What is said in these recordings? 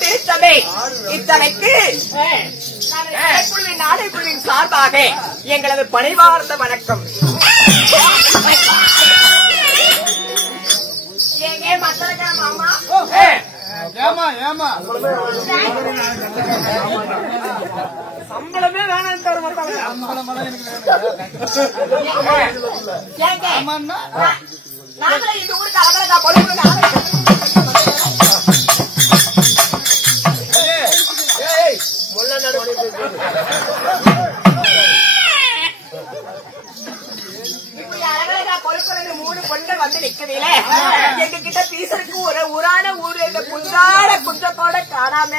திருச்சபை இத்தனைக்கு நாளைக்குழுவின் சார்பாக எங்களது பணிவார்ந்த வணக்கம். எங்கே மத்தரங்க மாமா சம்பளமே வேணாம் தர மாட்டாங்க. நாங்களே இந்த ஊருக்கு அழகா பொழுது மூணு பொண்கள் வந்து நிக்கவில்ல. எங்க கிட்ட பீசருக்கு ஒரு ஊரான ஊரு இந்த குஞ்சாட குஞ்சத்தோட காணாம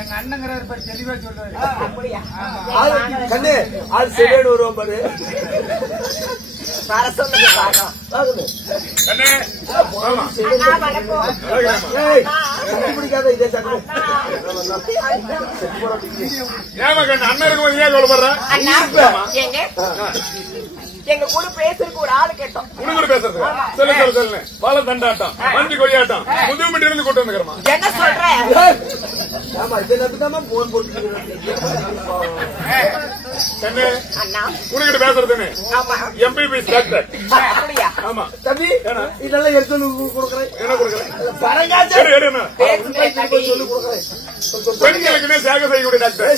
எங்க அண்ணங்கிற தெளிவா சொல்றாரு. அப்படியா கண்ணு ஆள் செடியோடு வருவோம் பாரு. பிடிக்காத இதே எங்க கூட பேசுறதுக்கு ஒரு ஆளு கேட்டோம். பேசுறது சொல்லு சொல்லு சொல்லு பால தண்டாட்டம் வண்டி கொடியாட்டம் முதுகுமிட்டி இருந்து கூட்டு வந்துக்கிறோமா என்ன சொல்ற? ஆமா இதை நம்பிதான் போன் போட்டு உனக்கிட்ட பேசுறதுன்னு எம்பிபிஎஸ் டாக்டர். அப்படியா? ஆமா தம்பி இதெல்லாம் எடுத்து கொடுக்குறேன். என்ன கொடுக்குறேன்? சொல்லி கொடுக்குறேன். பெண்களுக்குன்னே சேக செய்யக்கூடிய டாக்டர்.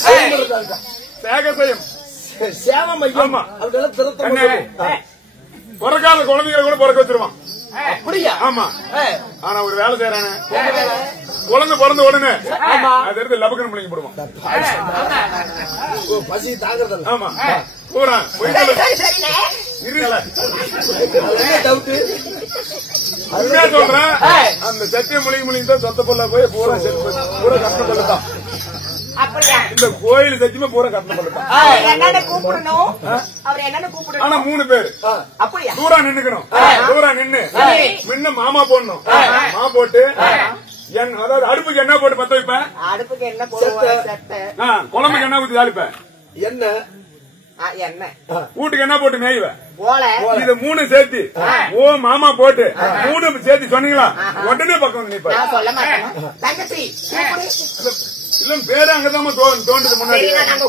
சேக செய்யும் சேவை மையம். அப்படியெல்லாம் திருத்த பிறக்காத குழந்தைகளை கூட பிறக்க வச்சிருவான். அப்படியா? ஆமா. ஆனா ஒரு வேலை செய்யறானே குழந்தை பிறந்த உடனே அது எடுத்து லபக்கன் பிள்ளைங்க போடுவான். பசி தாங்கிறது. ஆமா பூரா சொல்றேன். அந்த சத்திய மொழிங்க தான் சொத்த பொருளா போய் பூரா பூரா கஷ்டப்பட்டுதான். இந்த கோயில் சத்தியமா பூரா கஷ்டப்பட்டுதான். கூப்பிடணும் அவர் என்னன்னு கூப்பிடணும். ஆனா 3 பேரு அப்படியா? தூரா நின்னுக்கணும். தூரா நின்னு முன்ன மாமா போடணும். மா போட்டு அதாவது அடுப்புக்கு என்ன போட்டு பத்த வைப்பேன். அடுப்புக்கு என்ன போடுவேன். குழம்புக்கு என்ன ஊத்தி தாளிப்பேன். என்ன என்ன வீட்டுக்கு என்ன போட்டு மேய்வேன். இது 3 சேர்த்து ஓ மாமா போட்டு 3 சேர்த்து சொன்னீங்களா உடனே பக்கம் வந்து நிப்ப. சொல்ல மாட்டேன் தங்கச்சி இல்ல பேரு அங்கதான் தோன்றது முன்னாடி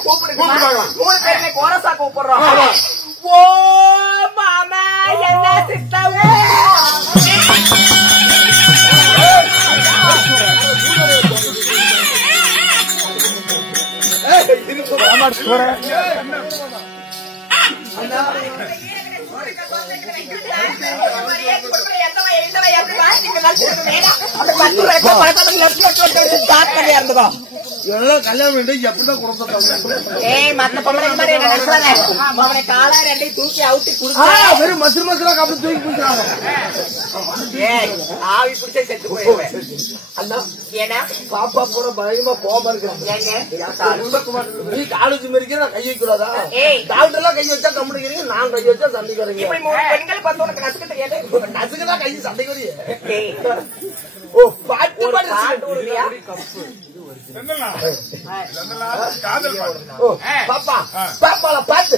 கூப்பிடுறாங்க. 3 பேருமே கோரசா கூப்பிடுறோம். ஓ மாமா என்ன சித்தம் கல்யாணம் எப்படிதான் கொடுத்த மத்த பொம்பளை காலா ரெண்டையும் தூக்கி அவுத்தி வெறும் மசுறு மசுரா அப்படி தூக்கி குடிக்கிறாங்க. ஆவி பிடிச்ச செத்து போயிருவேன். ஏன்னா பாப்பா கூட பயமா போகாம இருக்கிறேன். நீ காலேஜ் மாரிக்கே நான் கை வைக்கூடாதா? டாக்டர் எல்லாம் கை வச்சா கம்முடிக்கிறீங்க, நான் கை வச்சா சண்டைக்கு வரீங்க. பெண்கள் பார்த்து உனக்கு நசுக்க தெரியாது. நசுக்குதான் கை சண்டைக்கு வரீங்க. ஓ பாட்டு பாப்பா பாப்பால பார்த்து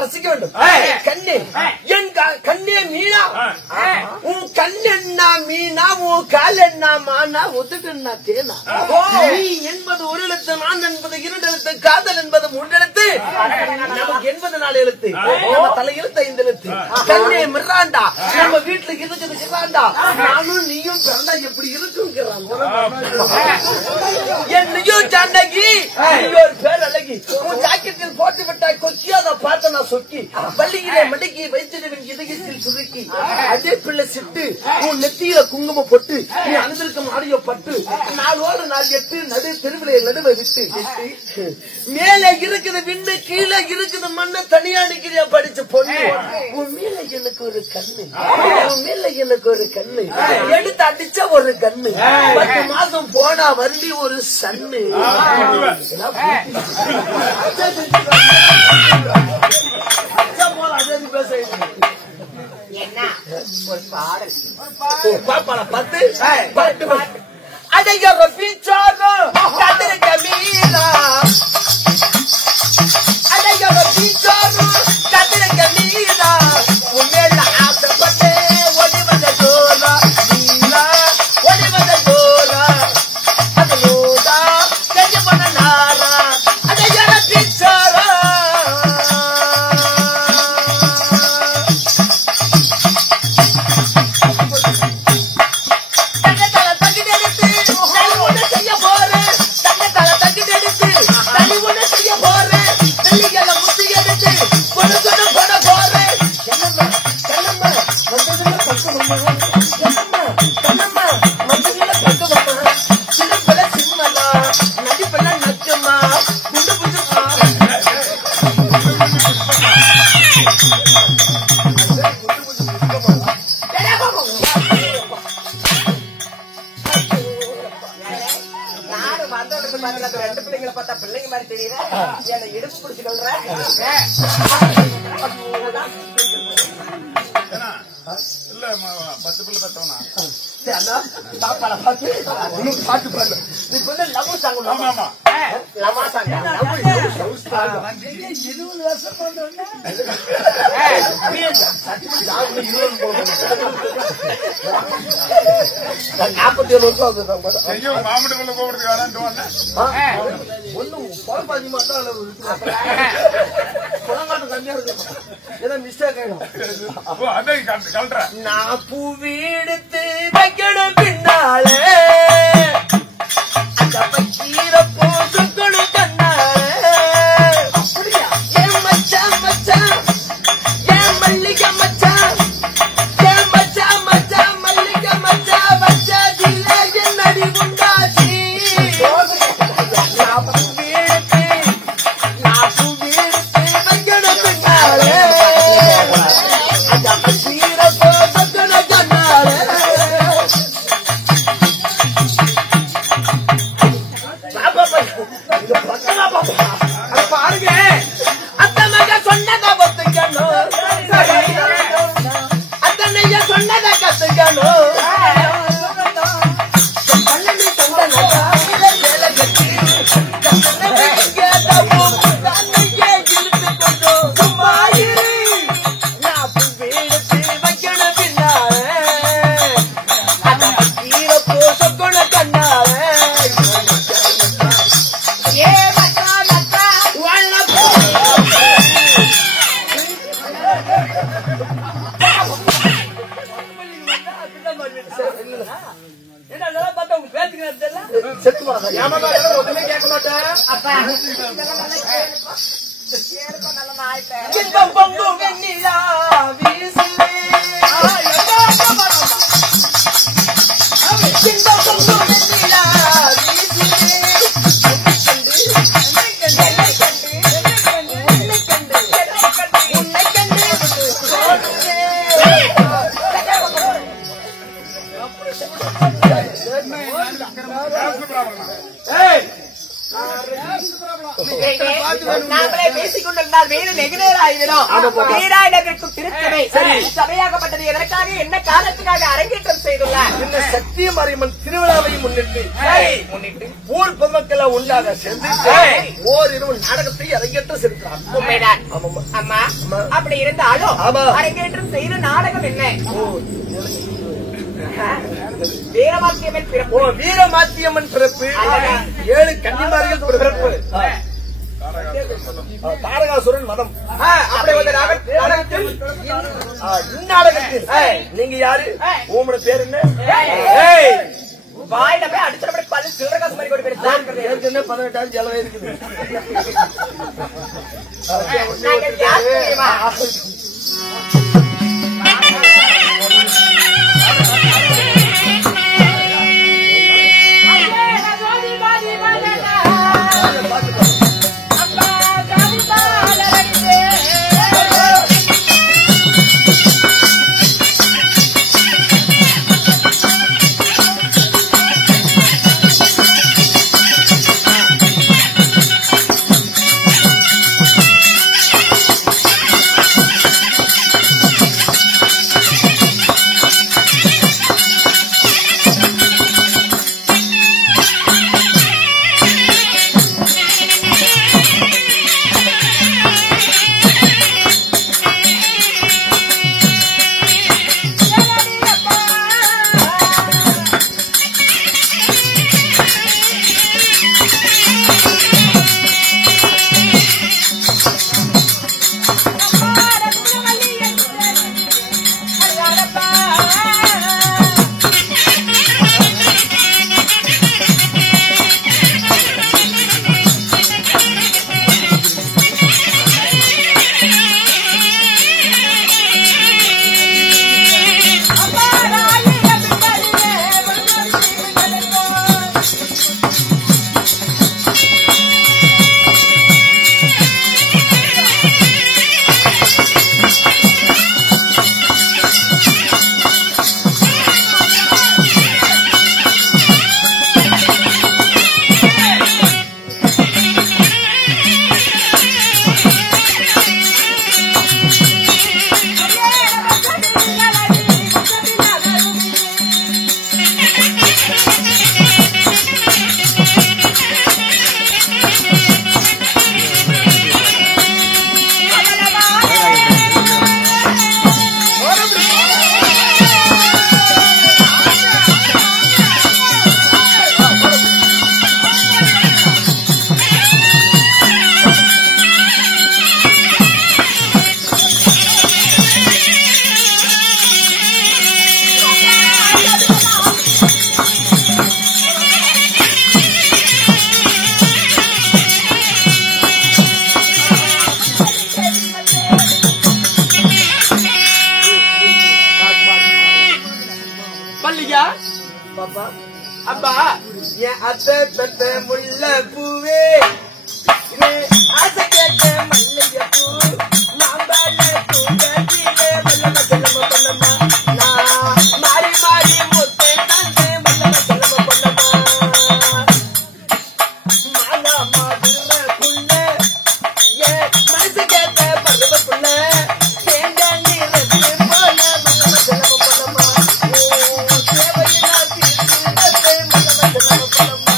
ரசிக்க வேண்டும். கண்ணே என் கண்ணே மீனா உன் கண் என்ன மீனா உன் கால் என்ன மானா ஒத்துட்டு என்ன தேனா. நீ என்பது ஒரு எழுத்து, நான் என்பது 2 எழுத்து, காதல் என்பது 3 எழுத்து, நமக்கு 84 எழுத்து, நம்ம தலையெழுத்து 5 எழுத்து. கண்ணே மிராண்டா நம்ம வீட்டுல இருக்குது கிராண்டா, நானும் நீயும் பிறந்தா எப்படி இருக்குங்கிறான். என்னையும் ஜானகி ஒரு பேர் அழகி உன் ஜாக்கெட்டில் போட்டு விட்டாய் கொக்கி, அதை பார்த்து நான் சொக்கி பள்ளியிலே மடக்கி வைத்திருவின் இதயத்தில் சுருக்கி அதே பிள்ளை சிட்டு உன் நெத்தியில குங்குமம் பொட்டு நீ அணிந்திருக்கும் ஆடியோ பட்டு 4 4 8 நடு தெருவிலே நடுவை விட்டு மேலே இருக்குது விண்ணு கீழே இருக்குது மண்ணு தனியா நிக்கிறியா படிச்ச பொண்ணு. உன் மேல எனக்கு ஒரு கண்ணு, உன் மேல எனக்கு ஒரு கண்ணு, எடுத்து அடிச்ச ஒரு கண்ணு, 10 மாசம் போனா வரலி ஒரு சன்னு. என்ன ஒரு பாடல் பாப்பால பத்து அடைகிற பீச்சாக கதிரக்க மீனா, அடைகிற பீச்சாக கதிரக்க மீனா. வச்சு பொழுதுன்னு பட போறேன். என்னம்மா கண்ணம்மா வந்ததுல பக்குவம்மா, என்னம்மா கண்ணம்மா வந்ததுல பக்குவம்மா, சிரிப்பல சிம்மலா நடிப்பல நச்சம்மா குண்டு புதுமா. நானும் வந்தவனுக்கு பாருங்க, அந்த ரெண்டு பிள்ளைங்களை பார்த்தா பிள்ளைங்க மாதிரி தெரியல. என்னை இடுப்பு பிடிச்சு கொள்றேன். இல்ல 10 பிள்ளை பெற்றவனா? பாப்பால பாத்து இன்னும் பாட்டு பாடு. நீ கொஞ்சம் லவ் சாங் ஆமா ஆமா. லவ் சாங் ஐயோ மாமட்டுக்குள்ள கூப்பிடுறதுக்கு வேணான்ட்டு வந்தேன். ஒண்ணும் குழப்பாதி மட்டும் குழங்காட்டம் கம்மியா இருக்கு. ஏதோ மிஸ்டேக் ஆயிடும். அதை கல்றேன். நான் பூவெடுத்து வைக்கணும் பின்னாலே அந்த பக்கீர போட்டுக்கணும் கண்ணாலே. ஏன் மச்சான் மச்சான் ஏன் மல்லிகை மச்சான் ஏன் மச்சான் மச்சான் மல்லிகை மச்சான் வச்சாதில்ல என்னடி உண்டாச்சு. நான் பூவெடுத்து வைக்கணும் பின்னாலே அந்த பக்கீர போட்டுக்கணும் கண்ணாலே. பாருங்க அத்த மக சொன்னதை ஒத்துக்கணும், அத்தனைய சொன்னதை கத்துக்கணும். பள்ளி சொந்தனதா வேலை கட்டி தன்னையே இழுத்து கொண்டு சும்மா இரு. நான் பூவெடுத்து வைக்கணும் பின்னாலே அந்த கீழ போசக்கணும் கண்ணாலே. ஏ மச்சா மச்சா வல்ல போ. என்ன நல்லா பார்த்தா உங்க பேசுகிறது செத்து மாதா ஏமாமா ஒண்ணுமே கேட்க மாட்டேன். அப்பா நல்ல நாய்ப்பேன். இன்பம் பொங்கும் வெண்ணிலா வீசுதே. இன்பம் பொங்கும் வெண்ணிலா வீசுதே. நாங்களே பேசிக் கொண்டிருந்தால் வேறு வெகு நேரம் ஆகிவிடும். வீராயிடத்திற்கும் திருச்சபை சபையாகப்பட்டது எதற்காக என்ன காரணத்துக்காக அரங்கேற்றம் செய்துள்ளார்? இந்த சத்திய மாரியம்மன் திருவிழாவை முன்னிட்டு ஊர் பொதுமக்கள் ஒன்றாக சேர்ந்து ஓரிரவு நாடகத்தை அரங்கேற்றம் செலுத்தினார். உண்மைதான் அம்மா. அப்படி இருந்தாலும் ஆமா. அரங்கேற்றம் செய்த நாடகம் என்ன? வீரமாத்தியம்மன் பிறப்பு. வீரமாத்தியம்மன் பிறப்பு, 7 கன்னிமார்கள் பிறப்பு, தாரகாசுரன் மதம். அப்படி ஒரு நாடகத்தில் இந்நாடகத்தில் நீங்க யாரு? உங்களோட பேர் என்ன? வாயில போய் அடிச்சபடி பல்லு சில்லற காசு மாதிரி கொண்டு போயிடுச்சு. ஏற்கனவே 18 செலவே இருக்குது. நாங்கள் யார் தெரியுமா? பாப்பா அப்பா என் அத்தை பெத்த முல்ல பூவே ஆசை கேட்ட மல்லிகை பூ மாம்பழ பூங்கட்டிலே மல்லம செல்லம பொன்னம்மா நான் மாறி மாறி முத்தை தந்தே மல்லம செல்லம பொன்னம்மா மாலா மாதுர புள்ள ஏ மனசு கேட்ட பருவ புள்ள கேங்க நீரத்து போல மல்லம செல்லம பொன்னம்மா சேவையினா தீர்த்து தந்தே மல்லம செல்லம பொன்னம்மா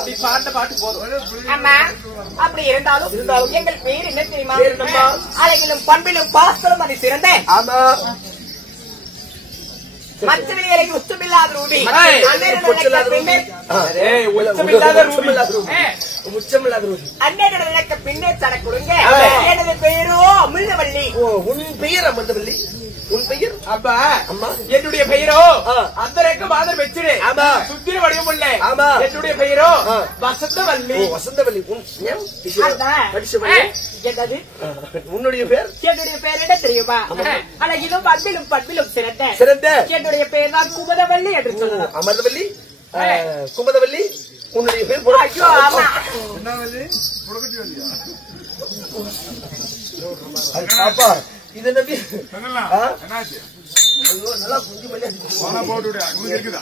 நீ பாடின பாட்டு போதும். அம்மா அப்படி இருந்தாலும் எங்கள் பேர் என்ன தெரியுமா? அழகிலும் பண்பிலும் பாஸ்தலும் அது சிறந்த ஆமா மற்ற விலைகளுக்கு உச்சமில்லாத ரூபி அண்ணனுடைய பின்னே தர கொடுங்க. எனது பெயரோ அமிழ்தவள்ளி. உன் பெயர் அமிழ்தவள்ளி. உன் பெயர்? அப்பா அம்மா என்னுடைய பெயரோ அந்த ரெக்க மாதிரி வச்சிரு. ஆமா சுத்திர வடிவம் இல்ல. ஆமா என்னுடைய பெயரோ வசந்தவள்ளி. வசந்தவள்ளி. உன் என்னது உன்னுடைய பேர்? என்னுடைய பேர் என்ன தெரியுமா? அழகிலும் பண்பிலும் பண்பிலும் சிறந்த சிறந்த என்னுடைய பேர் தான் குமுதவள்ளி என்று சொல்லலாம். அமர்தவள்ளி குமுதவள்ளி. உன்னுடைய பேர்? ஐயோ ஆமா பாப்பா இது நம்பி என்னாச்சு? ஐயோ நல்லா குஞ்சு பண்ணி போட்டு விட இருக்குதா?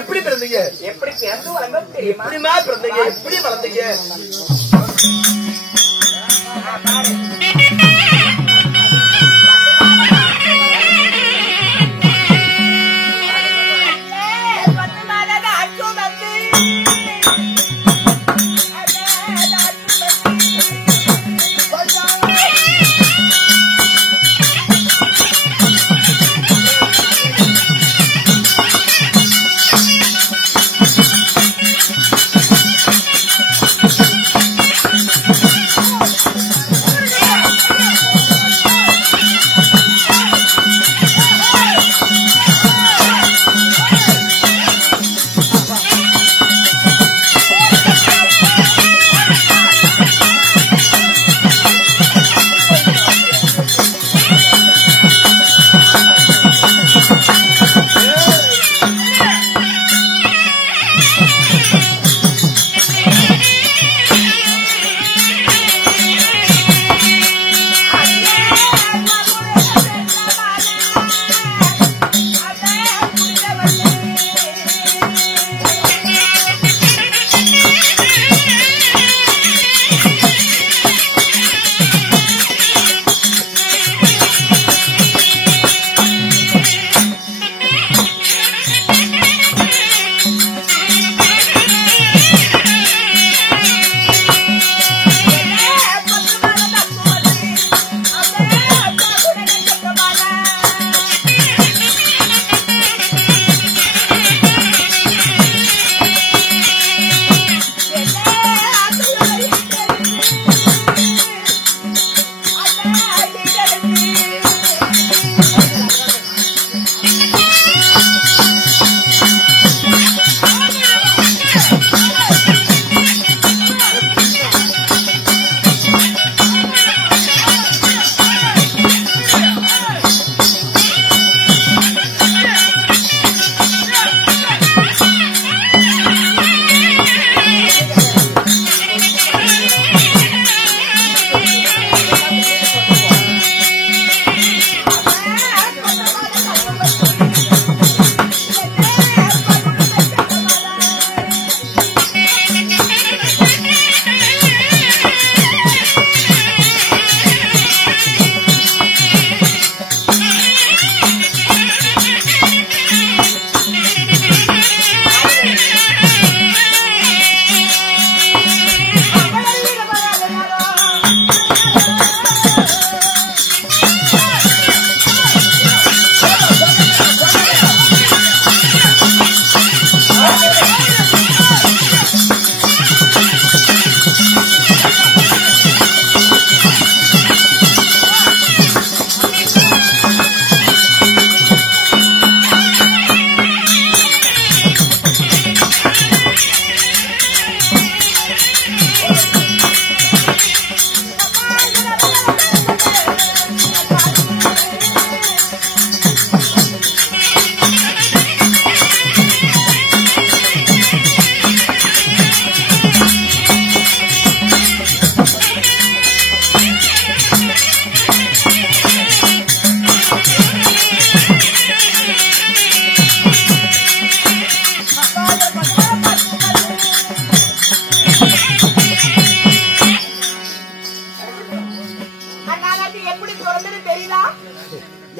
எப்படி பிறந்தீங்க? எப்படி பிறந்து வளர்ந்தோம் தெரியுமா? எப்படிமா பிறந்தீங்க? எப்படி வளர்ந்தீங்க?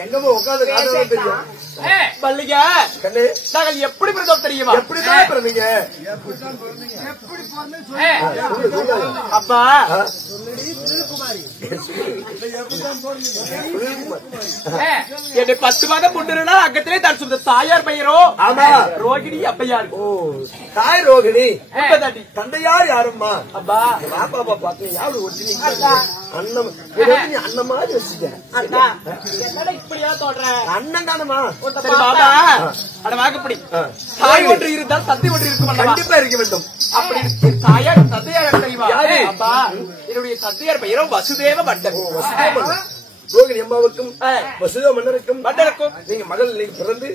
எங்கம்மா உட்காந்து காட்டுறது தெரியும் மல்லிகை கண்ணு நாங்கள் எப்படி பிறந்தோம் தெரியுமா? எப்படிதான் பிறந்தீங்க எப்படி போறேன்னு சொல்லு. அப்பா என்னை 10 மாதம் முன்னிருந்தா அங்கத்திலே தான் சொல்ற தாயார் பெயரோ ஆமா ரோகிணி அப்பையார். ஓ தாய் ரோகிணி உண்மைதாண்டி. தந்தையார் யாரும்மா அப்பா பாப்பா பாத்து யாரு ஒட்டி அண்ணன் நீ அண்ணன் மாதிரி வச்சுக்க அண்ணா என்னடா இப்படியா சொல்ற? அண்ணன் தானம்மா சரி பாபா அட வாக்கப்படி தாய் ஒன்று இருந்தால் தந்தை ஒன்று இருக்கும் அல்லவா? கண்டிப்பா இருக்க வேண்டும் அப்படி இருக்கு. தாயார் தந்தையார் தெரியுமா? யாரு? அப்பா என்னுடைய தந்தையார் பெயரும் வசுதேவ மண்டல். வசுதேவன். ரோகிணி அம்மாவுக்கும் வசுதேவ மன்னருக்கும் மண்டலுக்கும் நீங்க மகள் நீங்க பிறந்து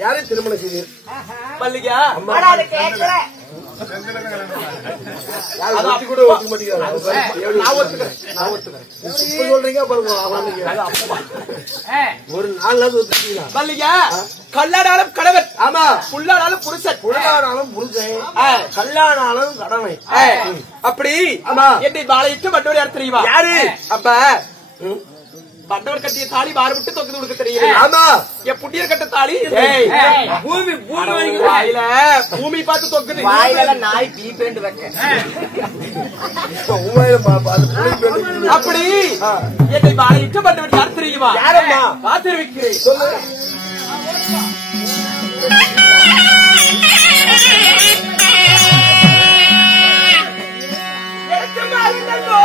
யாரையும் திருமணம் செய்தீர் மல்லிகா அம்மா யாரும் ஒத்தி கூட ஒத்துக்க மாட்டேங்கிறாங்க நான் ஒத்துக்கிறேன் நான் ஒத்துக்கிறேன். இப்ப சொல்றீங்க பாருங்க ஒரு 4 நாள் ஒத்துக்கீங்களா மல்லிகா கல்லானாலும் கணவன் ஆமா புல்லானாலும் புருஷன் புலனானாலும் புரிஞ்சேன் கல்யாணாலும் கடமை அப்படி ஆமா. என்னை பாலையிட்டு மற்றவர் யார் தெரியுமா? யாரு? அப்ப மற்றவர் கட்டிய தாலி மாறு விட்டு தொகுதி கொடுக்க தெரியல. ஆமா என் புண்ணியர் கட்ட தாலி பூமி பூமி வாயில பூமி பார்த்து தொக்குது. வாயில நாய் பீப்பேண்டு வைக்க அப்படி என்னை பாலையிட்டு மற்றவர் யார் தெரியுமா? யாரம்மா? பார்த்திருக்கிறேன். சொல்லு எனக்கு மறந்ததோ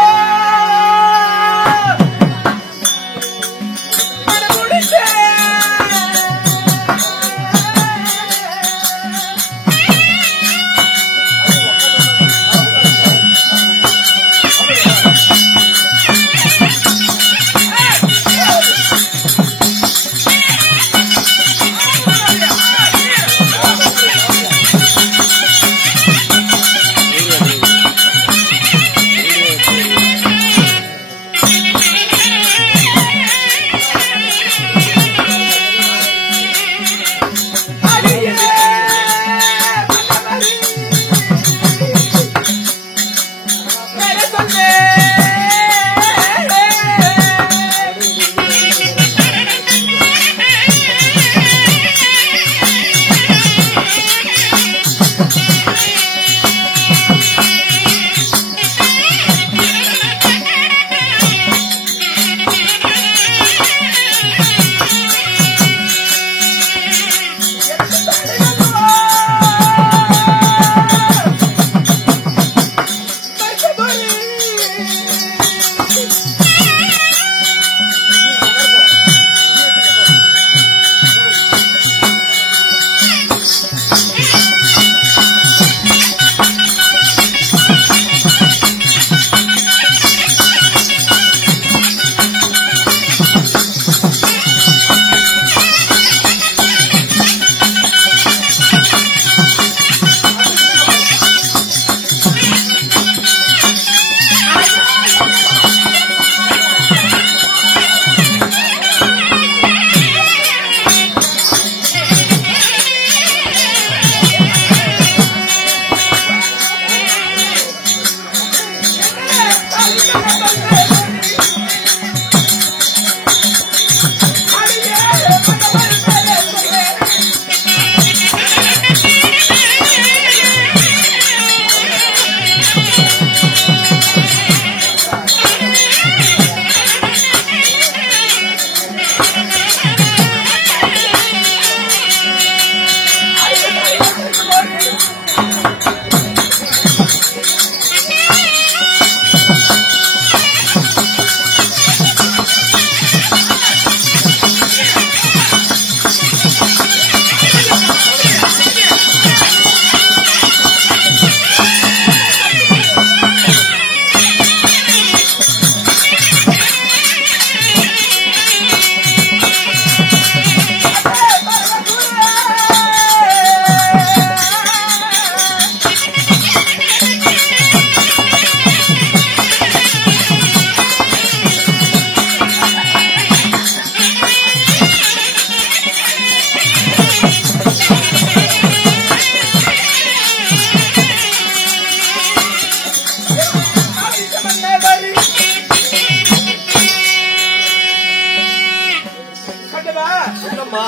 என்னம்மா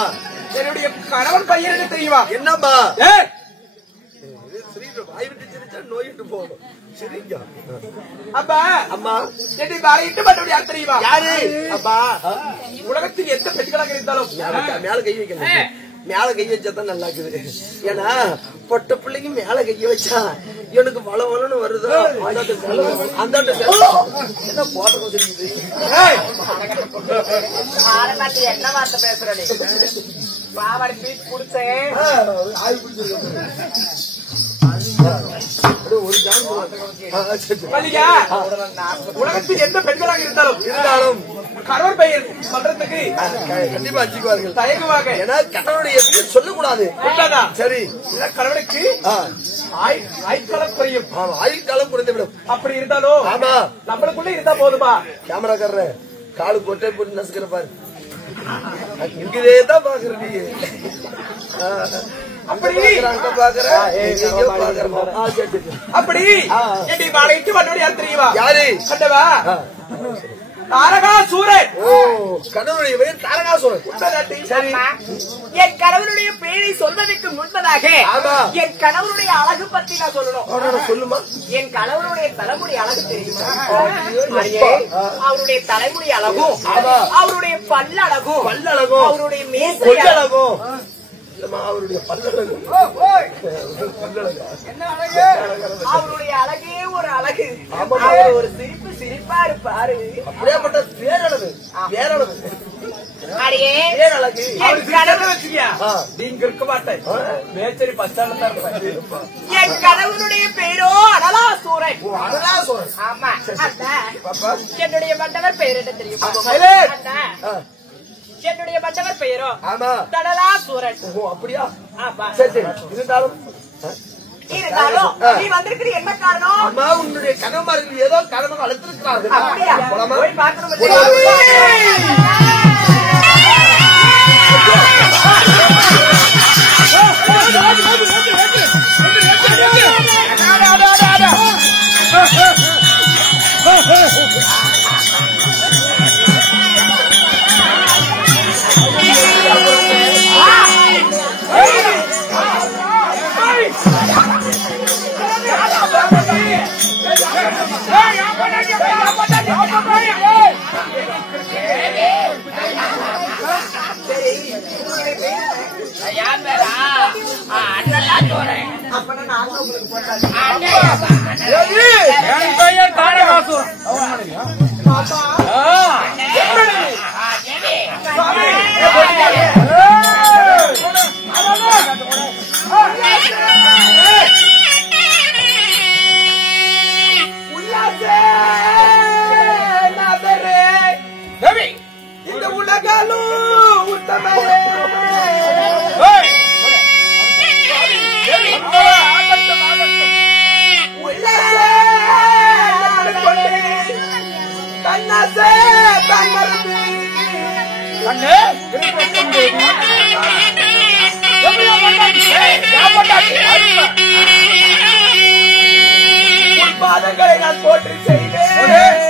என்னுடைய கணவன் பையன் என்ன தெரியுமா? என்னம்மா ஏய், வாய் விட்டு சிரிச்சா நோய் விட்டு போகணும். சரிங்க அப்பா அம்மா என்னை வரையிட்டு மற்றபடி யார் தெரியுமா? யாரு அப்பா உலகத்தில் எந்த பெண்களாக இருந்தாலும் மேல கை வைக்கணும். மேல கை வச்சாதான் நல்லா இருக்குது. ஏன்னா பொட்ட பிள்ளைக்கு மேல கைய வச்சா எனக்கு வள வளன்னு வருதோ அந்த என்ன போட்டோம் தெரியுது. என்ன வார்த்தை பேசுற நீ? பாவாடி பீச் குடிச்சேன். மல்லிகா, உலகத்தில் எந்த பெண்களாக இருந்தாலும் கணவர் பெயர் சொல்றதுக்கு கண்டிப்பா வச்சுக்குவார்கள் தயங்குவாங்க. ஏன்னா கணவனுடைய சொல்லக்கூடாது. சரி கணவனுக்கு ஆயுட்காலம் குறையும். ஆயுட்காலம் குறைந்துவிடும். அப்படி இருந்தாலும் ஆமா நம்மளுக்குள்ள இருந்தா போதுமா? கேமராக்காரர காலு கொட்டை போட்டு நசுக்கிற பாரு. இங்கேதான் பாக்குற நீ. அப்படி அப்படி என்னை வளைத்து வந்தோடு யார் தெரியுமா? யாரு? கண்டவா தாரகாசூரன். ஓ கணவனுடைய பெயர் தாரகாசூரன். சரி, என் கணவனுடைய பெயரை சொல்வதற்கு முன்பதாக என் கணவனுடைய அழகு பத்தி நான் சொல்லணும். சொல்லுமா. என் கணவனுடைய தலைமுடி அழகு தெரியுமா? அவருடைய தலைமுடி அழகும், அவருடைய பல்லழகும், அவருடைய மேசை அழகும், அவருடைய பல்லழகு, அவருடைய அழகே ஒரு அழகு. ஒரு சிரிப்பு சிரிப்பா இருப்பாரு. அப்படியேப்பட்ட பேரழகு. பேரழகு அடியே பேரழகு. நீங்க இருக்க மாட்டேன். மேச்சேரி பஸ் ஸ்டாண்ட்ல தான் இருப்பேன். என் கணவனுடைய பேரோ அனலாசூரன். அனலாசூரன். ஆமா. என்னுடைய மண்டவர் பெயர் என்ன தெரியுமா? என்னுடைய மண்டவர் பெயரோ ஆமா தடலாசூரன். ஓ அப்படியா? ஆமா. சரி இருந்தாலும் நீ வந்திருக்கிற என்ன காரணம்? அம்மா உன்னுடைய கணவன்மார்கள் ஏதோ கடமை அழைத்திருக்கிறார்கள். அப்படியா? போய் பார்க்கணும். இந்த உலகாலும் உத்தமரே கண்ணாசே தங்கரது கண்ணே பாதங்களை நான் போற்றி செய்வேன்.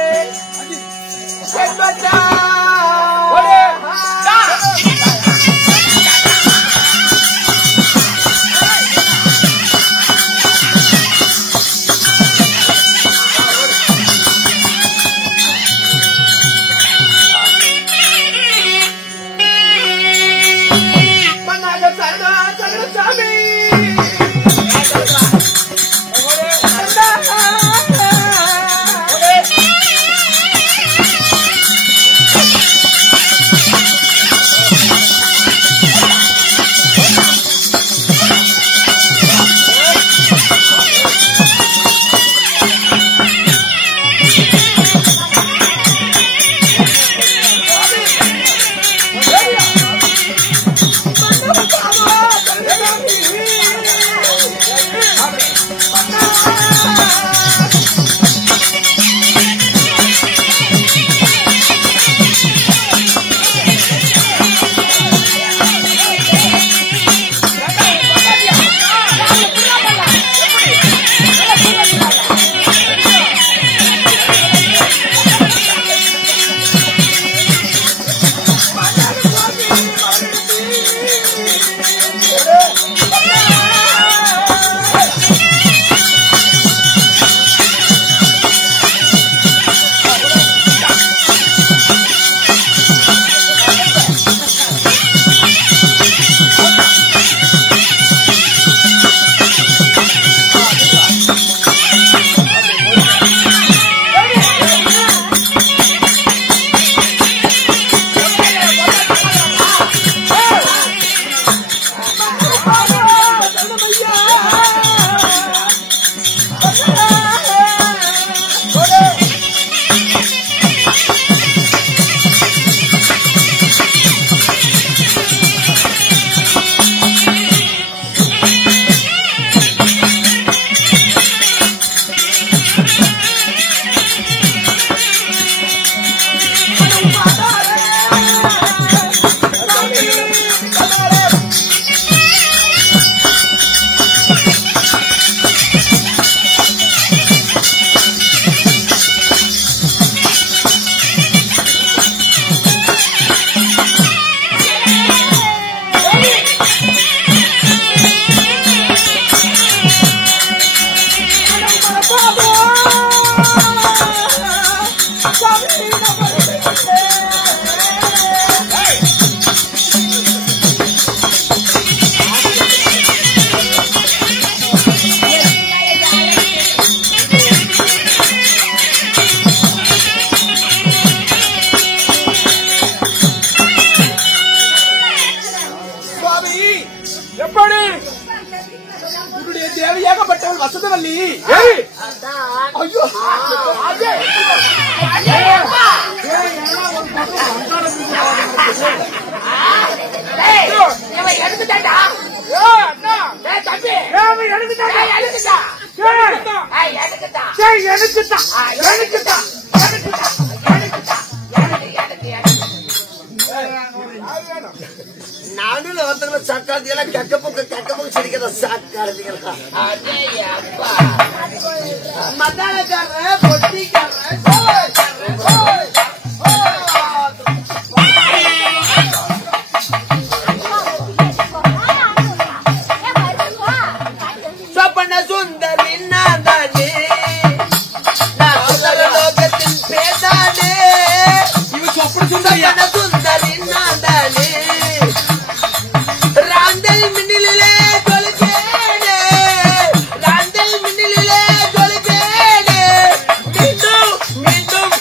நீ ஏய் ஐயோ அதே இவன் எடுத்துட்டாடா. அண்ணா தம்பி எடுத்துட்டாங்க எடுத்துட்டா எடுத்துட்டா எடுத்துட்டா நானும் ஒருத்தங்களை சக்காத்தியெல்லாம் கக்க பக்கம் சிரிக்கிறத சாக்காரதிகளா மத்தாளக்காரர பொட்டிக்காரர சொப்பன சுந்தரி நான் தானே நான் லோகத்தின் பேதானே இவன் சொப்பன சுந்தரியா சொப்பன சுந்தரி நான் தானே ராந்தல் மின்னிலே கொலுக்கேனே ராந்தல் மின்னிலே கொலுக்கேனே மீண்டும் மீண்டும்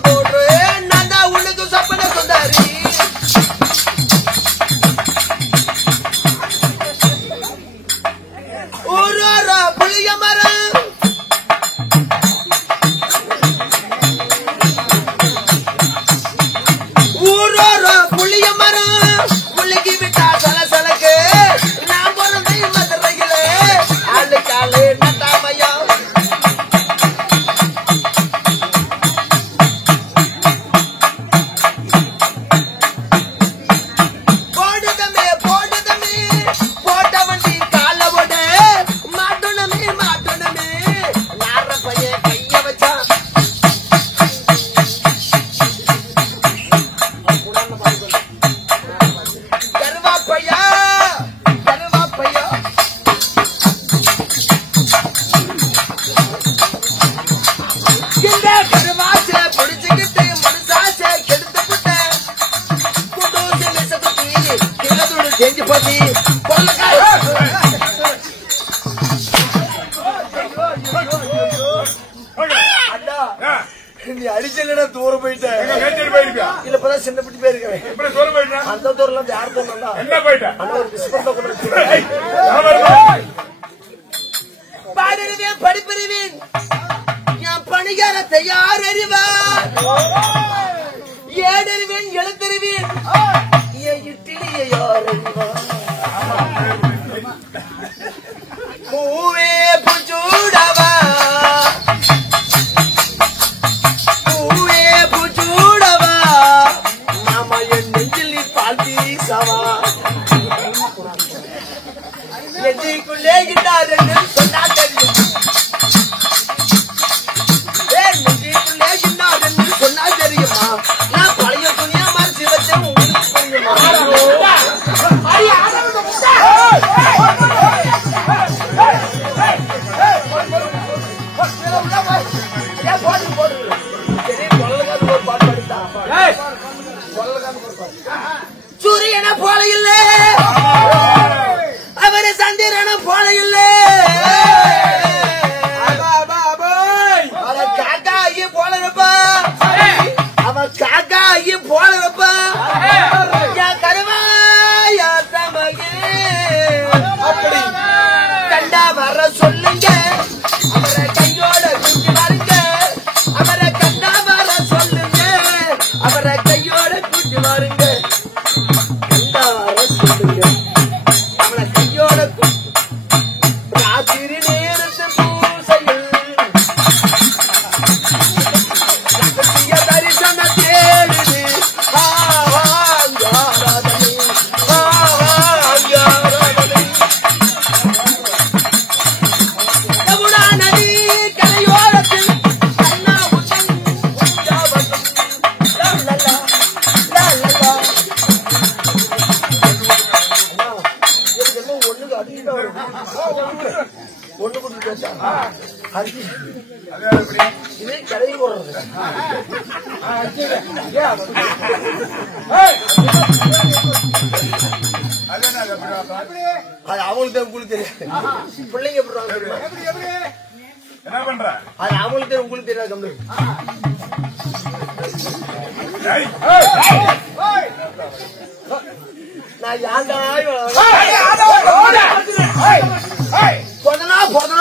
தோன்று நான் தான் உனக்கு சொப்பன சுந்தரி ஊரோரோ புளிய மரம் ஊரோரோ புளிய மரம் முழுகி விட்டா சலசலக்கு நான் பிறந்த மதுரையிலே ஆளுக்காளு நட்டாமையா போடுதமே போட்ட வண்டி காலவோட மாட்டணுமே நார பையன் கைய வச்சான் கருவாப்பையா இந்த கருவாச்ச புடிச்சுக்கிட்டு மனுஷாச்ச கெடுத்து விட்டேன் குண்டூசி மிச குத்தி கிழதுடு செஞ்சு போச்சு அண்ணா நீ அடிச்சலடா தூரம் போயிட்டேன் இல்ல இப்பதான் சின்ன பிடி போயிருக்கேன் அந்த தூரம் யார் தோணும்னா ஆனா ஒரு விஸ்வந்த கூட பாடுவேன் படிப்பறிவேன் என் பணிகாரத்தை யார் அறிவார் ஏடறிவேன் எழுத்தறிவேன் என் இட்டிலியை யார் அறிவார் பூவே புச்சூடவா பூவே புச்சூடவா நாம என் நெஞ்சில் நீ பால் வீசவா நெஞ்சிக்குள்ளே கிட்டார் சொன்னா தெரியும் நெஞ்சிக்குள்ளே கிட்டார் சொன்னா தெரியுமா நான் பழைய துணியா மறைச்சு வச்சேன் உங்களுக்கு தெரியுமா சூரியன போல இல்ல அவரு சந்திரன போல இல்ல அவன் காக்காயி போல இருப்பா அவன் காக்காயி போல இருப்பா என் கருவாயா தமகே அப்படி கண்டா வர சொல்லுங்க அவரை கையோட குட்டி வாருங்க அவரை கண்டா வர சொல்லுங்க அவரை கையோட குட்டி வாருங்க கண்டா வர சொல்லுங்க அவரை கையோட ராத்திரி நேரத்து பூசையில் தரிசன தேடுது ஆராதனை யமுனா நதி கரையோரத்தில் கண்ணா உடன் உஞ்சாவதும் லல்லா லல்லா ஒண்ணுக்கு அடிக்கிட்ட ஒண்ணு கொடுத்து பேசா அடி இதே கரை போடுறது அது அவங்களுக்கு தான் உங்களுக்கு தெரியாது பிள்ளைங்க எப்படி என்ன பண்ற அது அவங்களுக்கு தான் உங்களுக்கு தெரியாது கம்பெனி நான் ஏன்டா பொதனா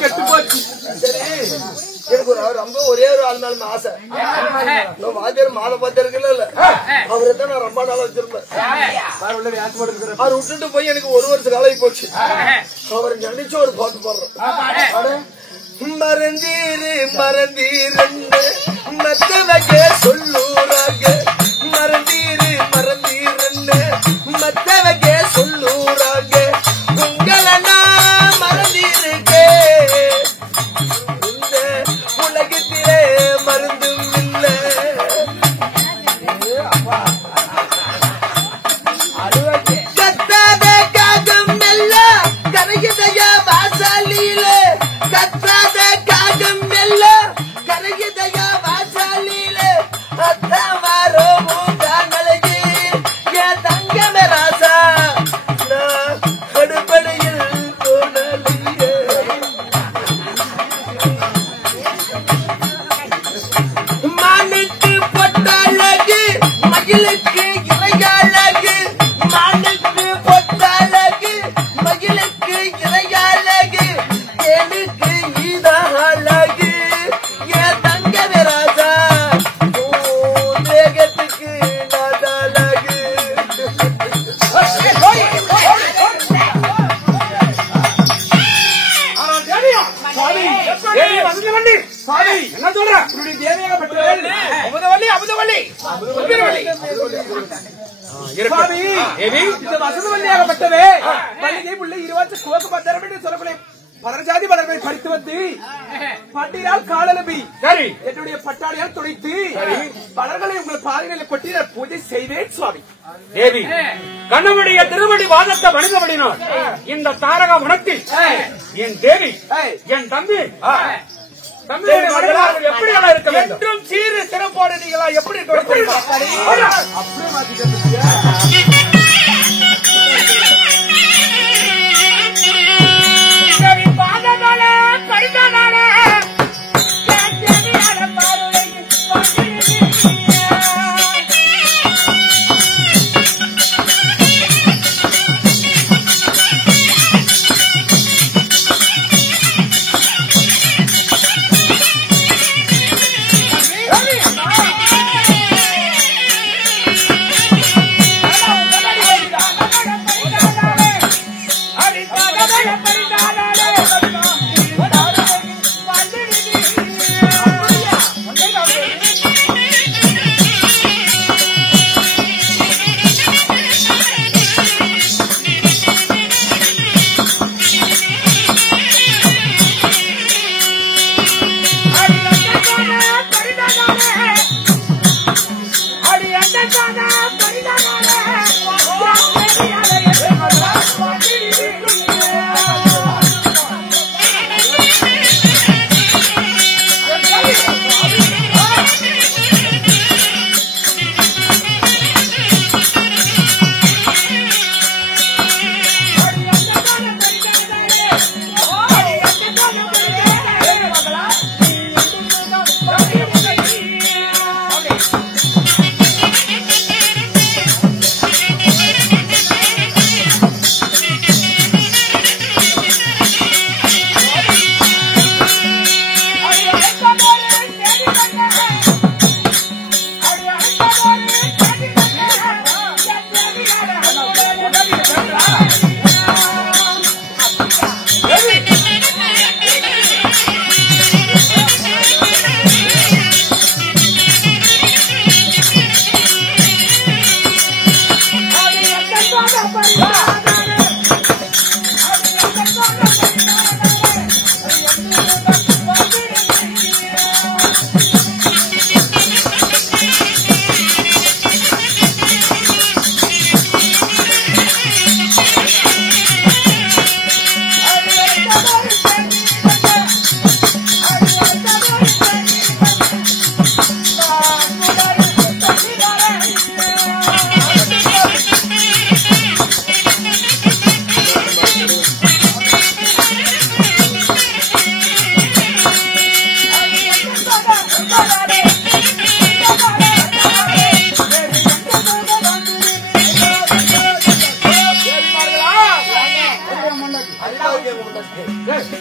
கெட்டு போச்சு. எனக்கு ரொம்ப ஒரே ஒரு ஆள் மேல ஆசை. வாத்தியார் மாலை பார்த்திருக்கல இல்ல, அவரை தான் நான் ரொம்ப நாளா வச்சிருந்தேன். அவர் விட்டுட்டு போய் எனக்கு 1 வருஷம் காலம் போச்சு. அவரை நினைச்சு ஒரு பாட்டு பாடுறேன். மறந்தீரு மறந்தீருன்னு மத்தவங்க சொல்லுறாங்க, மறந்தீரு மறந்தீருன்னு மத்தவங்க சொல்லுறாங்க, உங்களை நான் மறந்தீருக்கேன், இந்த உலகத்திலே மருந்தும் இல்லை. கத்தாத காகம் எல்லாம் கரையுதைய வாசாலியில, கத்தாத காகம் எல்லாம் கரையுதைய வாசாலியில, அத்தமாரோ மூட்டாங்களையே என் தங்கமே ராசா, நான் அடுப்படையில் போனலையே. மானுக்கு பொட்டழகு மகிழுக்கு இறையழகு, மானுக்கு பொட்டழகு மகிழுக்கு இறையழகு, எனக்கு இதழகு என் தங்கமே ராஜா, தேகத்துக்கு நாதழகு. என்ன சொல்ற? தேவையாகப்பட்டவள் அமுதவள்ளி அமுதவள்ளி சுந்தரவள்ளி. சுவாமி, இந்த வசந்தவல்லியாகப்பட்டவே மல்லிகை முல்லை 20 கோக்கு பத்திரம் என்று சொல்லக்கூடிய பரஜாதி மலர்களை படித்து வந்து பட்டினால் காலலபி சரி என்னுடைய பட்டாளியால் துடைத்து மலர்களை உங்கள் பாதைகளில் கொட்டி நான் பூஜை செய்வேன் சுவாமி. தேவி, கண்ணனுடைய திருவடி வாதத்தை வணங்கப்படினார் இந்த தாரக வனத்தில் என் தேவி என் தம்பி எப்படி எல்லாம் இருக்க வேண்டும் என்றும் சீரு சிறப்போடு நீங்களா எப்படி அப்படியே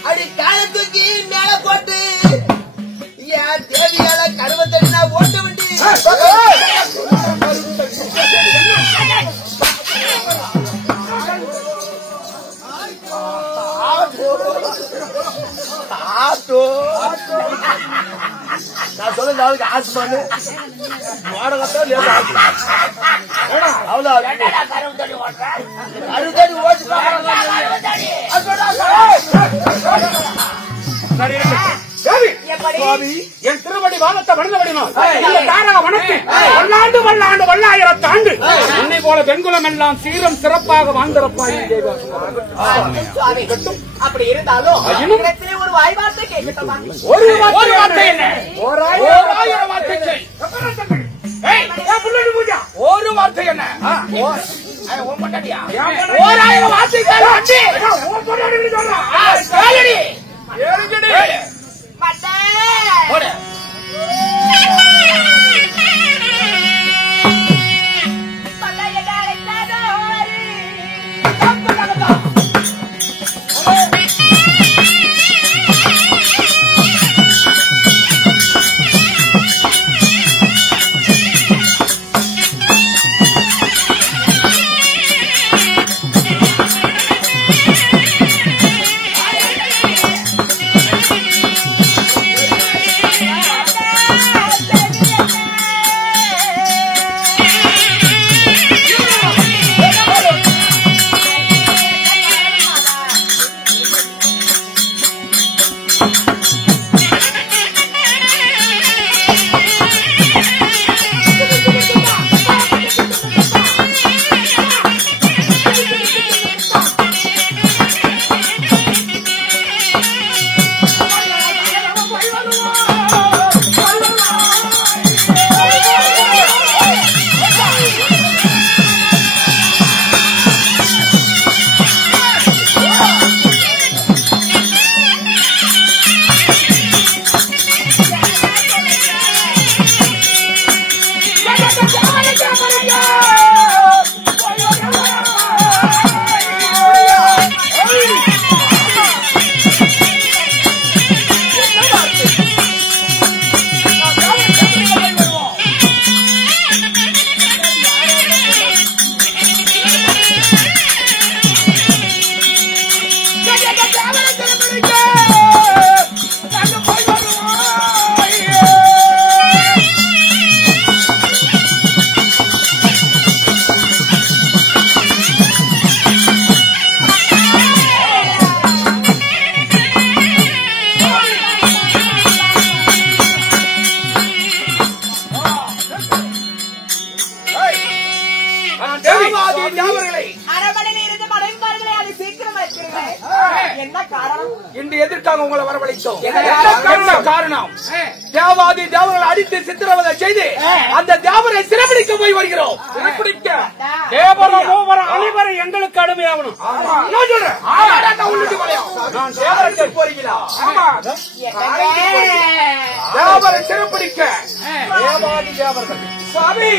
அடி காலை தூக்கி மேல போட்டு என் தேவியால கருவத்தடினா ஓட்ட வண்டி நான் சொல்ல நாளைக்கு ஆசுமானு வாடகத்தான் லேட் ஆகும் அவ்வளோ அறுபது ஓட்டு என் திருவடி வாதத்தை வணங்கப்படினோம் இந்த தாரக வனத்தை வல்லாண்டு வல்லாண்டு வல்லாயிரத்து ஆண்டு உன்னை போல பெண்குலம் எல்லாம் சீரம் சிறப்பாக வாழ்ந்திருப்பாய் சுவாமி, அப்படி இருந்தாலும் இடத்திலே ஒரு வாய்வார்த்தை கேட்கட்டுமா? ஒரு வார்த்தை என்ன? ஓராயிரம் வார்த்தை செய். ஒரு வார்த்தை என்ன? ஓராயிரம் வார்த்தை என்ன காரணம்? இன்று எதற்காக உங்களை வரவழைத்தோம்? என்ன காரணம்? தேவாதி தேவர்கள் அடித்து சித்திரவதை செய்து அந்த தேவரை சிறைபிடிக்க போய் வருகிறோம். சிறைபிடிக்க தேவரம் மூவரம் அனைவரும் எங்களுக்கு அடிமையாகணும். நான் சொல்றேன். நான் தேவரத்தை போறீங்களா? தேவரை சிறைப்பிடிக்க தேவாதி தேவர்கள் சாமி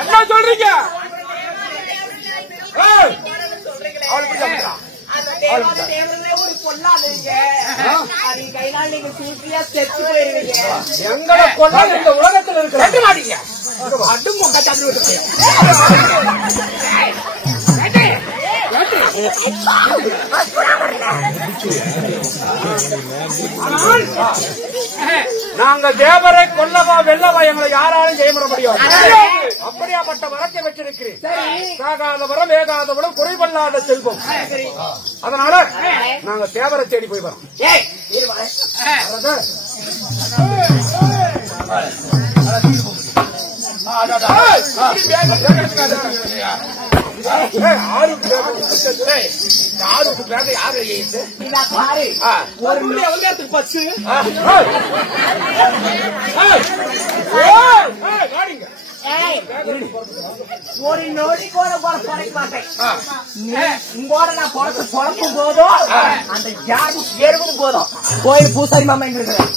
என்ன சொல்றீங்க? அந்த தேவாதி தேவர்களே ஒரு பொல்லாதீங்க. அது கையினால் நீங்க சூட்டியா செத்து போயிருவீங்க. எங்களை கொண்டா இந்த உலகத்தில் இருக்கிற மாட்டீங்க. அதுவும் உங்க தந்து விட்டு நாங்க தேவரை கொல்லவா வெல்லவா எங்களை யாராலும் செய்ய முடியாது. அப்படியாப்பட்ட வரத்தை வச்சிருக்கிறேன். சாகாத வரம் வேகாத வரம் குறைவல்லாத செல்வம். அதனால நாங்க தேவரை தேடி போய் வரோம். ஒரு அவங்கத்துக்கு பச்சு ஒரு நொடி கூட குறைக்க மாட்டேன். உங்களோட நான் பிறக்கும் போதும் அந்த ஜாதி எருவும் போதும் கோயில் பூசாரி மாமா எங்க இருக்கிறேன்.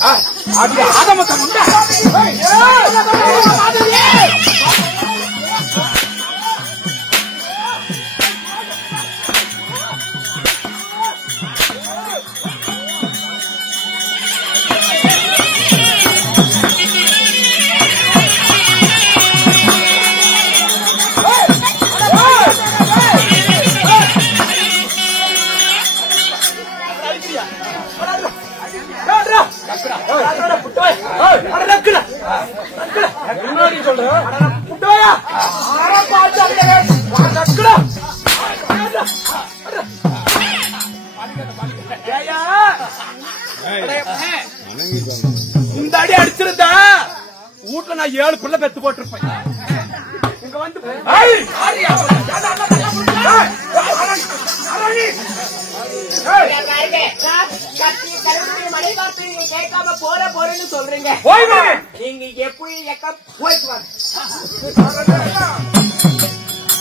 இந்த அடி அடிச்சிருந்தா வீட்டுல நான் 7 பிள்ளை பெத்து போட்டிருப்பேன். இங்க வந்து கேட்காம போறேன்னு சொல்றீங்க. நீங்க எப்படி போயிட்டு வாங்க.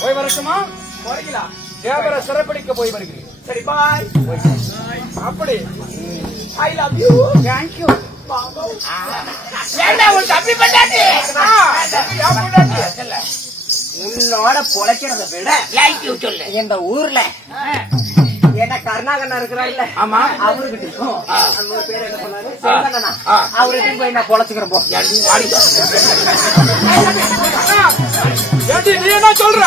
போய் வரட்டுமா? போறீங்களா? தேவரை சிறைப்பிடிக்க போய் வருகிறேன். சரி பாய். அப்படி ஐ லவ் யூ. தேங்க்யூ. தம்பி பண்ணாது உன்னோட பொழைக்கிறத விட இந்த ஊர்ல என்ன கருணாகண்ணா இருக்கிறாருல்ல, ஆமா, அவருக்கிட்ட இருக்கும். அந்த ஒரு பேர் என்ன சொன்னாரு, செங்கண்ணா. அவர்கிட்ட போய் நான் பொழைச்சுக்கிறேன் போ. நீ என்ன சொல்ற?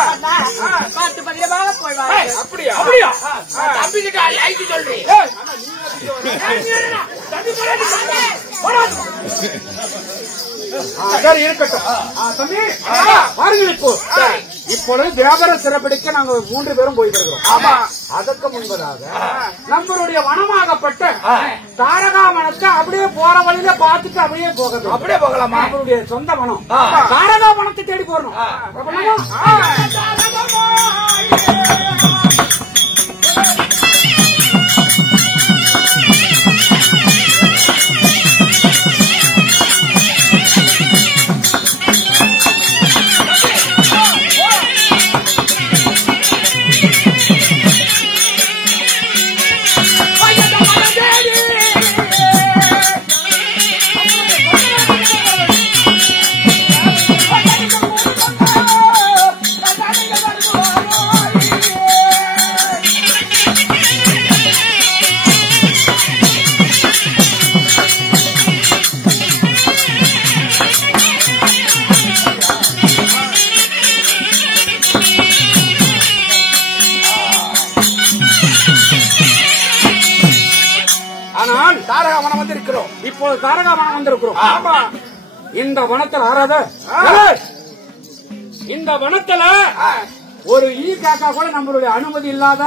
பார்த்து பத்திரமாக போய் வா. அப்படியா? அப்படியா? தம்பி கிட்ட ஐக்கு சொல்றேன். சரி, இருக்கட்டும். தம்பி பாருங்கள். இப்பொழுது தேவரை சிறைப்பிடிக்க நாங்க 3 பேரும் போய் வருகிறோம். ஆமா, அதற்கு முன்பதாக நம்மளுடைய வனமாகப்பட்ட தாரகா வனத்தை அப்படியே போற வழியில பார்த்துட்டு அப்படியே போகணும். அப்படியே போகலாமா? நம்மளுடைய சொந்த வனம் தாரகா வனத்தை தேடி போறணும். தாரகாவனம் வந்திருக்கிறோம். இப்போது தாரகாவனம் வந்திருக்கிறோம். ஆமா. இந்த வனத்தில் ஆறாத இந்த வனத்துல ஒரு ஈ காக்கா கூட நம்மளுடைய அனுமதி இல்லாத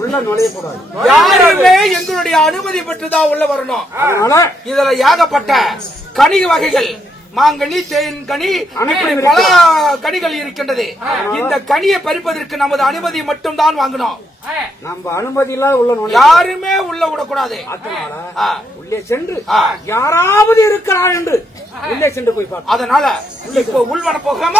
உள்ள நுழையக்கூடாது. யாருமே எங்களுடைய அனுமதி பெற்றுதான் உள்ள வரணும். அதனால இதுல ஏகப்பட்ட கனி வகைகள், மாங்கனி, தேன்கனி, பல கனிகள் இருக்கின்றது. இந்த கனியை பறிப்பதற்கு நமது அனுமதி மட்டும் தான் வாங்கணும். நம்ம அனுமதி இல்லாத உள்ள நுழைய யாருமே உள்ள விடக்கூடாது. அதனால உள்ளே சென்று யாராவது இருக்கிறார் என்று உள்ளே சென்று போய் பார்ப்போம். அதனால இப்ப உள்வன போகாம